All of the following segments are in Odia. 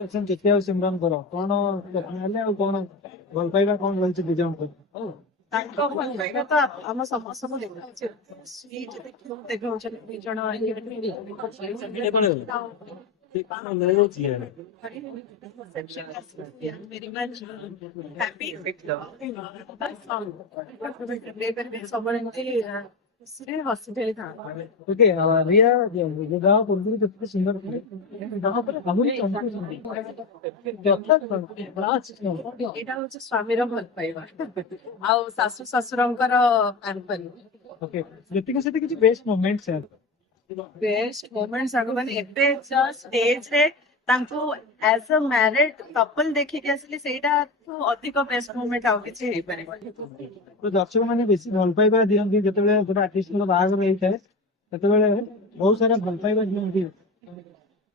କେତେ ଆଉ ସିମରନ କର କଣ ହେଲେ ଆଉ କଣ ଭଲ ପାଇବା କଣ ରହିଛି ଦି ଜଣଙ୍କ ତାଙ୍କ ଭଲ ପାଇବା ତ ଆମ ସମସ୍ତଙ୍କୁ ଦେଖାଉଛି ସ୍ୱିଟ୍ ଦେଖାଉଛନ୍ତି ଦି ଜଣ very much happy with ସବୁବେଳେ ଏମିତି ଖୁସିରେ ହସିଲେ ଥାନ୍ତି। ଓକେ ରିୟା ବିବାହ ପୂର୍ବରୁ ଯେତିକି ସୁନ୍ଦର ଥିଲେ ବିବାହ ପରେ ଆହୁରି ଏଇଟା ହଉଛି ସ୍ୱାମୀର ଭଲ ପାଇବା ଆଉ ଶାଶୁ ଶ୍ୱଶୁରଙ୍କର ଆମ୍ପନି ଓକେ ଯେତିକି ସେଠି କିଛି best moment share best moment ସାଙ୍ଗମାନେ ଏବେ ଷ୍ଟେଜରେ ତାଙ୍କୁ ଆଜ ଅ ମ୍ୟାରେଡ କପଲ ଦେଖିକି ଆସିଲି ସେଇଟା ଅଧିକ ବେଷ୍ଟ ମୋମେଣ୍ଟ ଆଉ କିଛି ହେଇପାରିବନି। ଦର୍ଶକ ମାନେ ବେଶୀ ଭଲ ପାଇବା ଦିଅନ୍ତି ଯେତେବେଳେ ଗୋଟେ ଆର୍ଟିଷ୍ଟଙ୍କ ବାହାଘର ହେଇଥାଏ ସେତେବେଳେ ବହୁତ ସାରା ଭଲ ପାଇବା ଦିଅନ୍ତି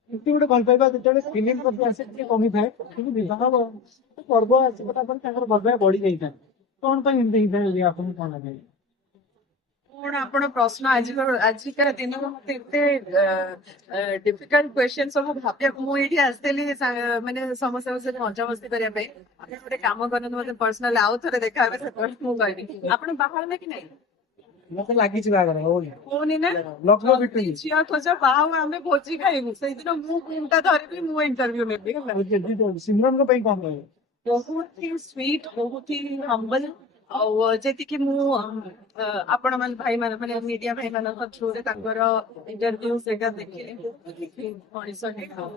ଏମିତି ଗୋଟେ ଭଲ ପାଇବା ଯେତେବେଳେ ଫିଲ୍ମ ପ୍ରତି ଆସେ ଟିକେ କମିଥାଏ କିନ୍ତୁ ବିବାହ ପର୍ବ ଆସିଗଲା ପରେ ତାଙ୍କର ଭଲ ପାଇବା ବଢି ଯାଇଥାଏ କଣ ପାଇଁ ଏମିତି ହେଇଥାଏ ଆପଣଙ୍କୁ କଣ ଲାଗେ? କଣ ଆପଣ ପ୍ରଶ୍ନ ଆଜିକା ଦିନରେ ମତେ ଏତେ ଡିଫିକଲ୍ଟ କ୍ୱେଶ୍ଚନ ସବୁ ଭାବିବାକୁ ମୁଁ ଏଇଠି ଆସିଥିଲି ମାନେ ସମସ୍ତଙ୍କ ସହିତ ମଜାମସ୍ତି କରିବା ପାଇଁ ଆପଣ ଗୋଟେ କାମ କରନ୍ତୁ ମତେ ପର୍ସନାଲ ଆଉ ଥରେ ଦେଖା ହେବେ ସେତେବେଳେ ମୁଁ କହିବି ଆପଣ ବାହା ହେଲେ କି ନାଇଁ? ମତେ ଲାଗିଛି ବାହାଘର ହଉନି ନା ଲକ୍ଷ୍ନୌ ଭିତରେ ଝିଅ ଖୋଜ ବାହା ହଉ ଆମେ ଭୋଜି ଖାଇବୁ ସେଇଦିନ ମୁଁ ଫୋନଟା ଧରିବି ମୁଁ ଇଣ୍ଟରଭ୍ୟୁ ନେବି ହେଲା। ସିମରନଙ୍କ ପାଇଁ କଣ କହିବେ? ବହୁତ ହି ସ୍ୱିଟ୍ ବହୁତ ହି ହମ୍ବଲ ଆଉ ଯେତିକି ମୁଁ ଆପଣ ମାନେ ଭାଇ ମାନେ ମିଡିଆ ଭାଇ ମାନଙ୍କ ଥ୍ରୁରେ ତାଙ୍କର ଇଣ୍ଟରଭ୍ୟୁ ସେଟା ଦେଖିଲି ମଣିଷଟେ ଆଇ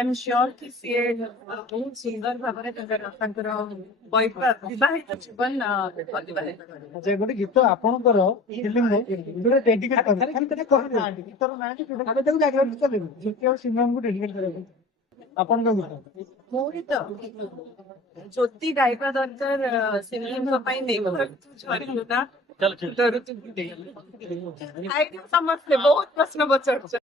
ଏମ୍ ସିଓର କି ସିଏ ବହୁତ ସୁନ୍ଦର ଭାବରେ ତାଙ୍କର ବିବାହିତ ଜୀବନ ଅତିବାହିତ କରିବେ। ଯେ ଗୋଟେ ଗୀତ ଆପଣଙ୍କର ଫିଲ୍ମରେ ଯୋଉଟା ଡେଡିକେଟ କରିଥାନ୍ତି ଗୀତର ନାଁ ଆମେ ତାକୁ ଜାଣିବାକୁ ଚାଲିବୁ ଜ୍ୟୋତି ଆଉ ସିମରନଙ୍କୁ ଡେଡିକେଟ କରିବାକୁ ଆପଣଙ୍କ ଗୀତ ମୋରି ତ ଜ୍ୟୋତି ଗାଇବା ଦରକାର ସିମରନଙ୍କ ପାଇଁ ନେଇ ଝରିଲୁ ନା ଡରୁଛୁ ସମସ୍ତେ ବହୁତ ପ୍ରଶ୍ନ ପଚାରୁଛ।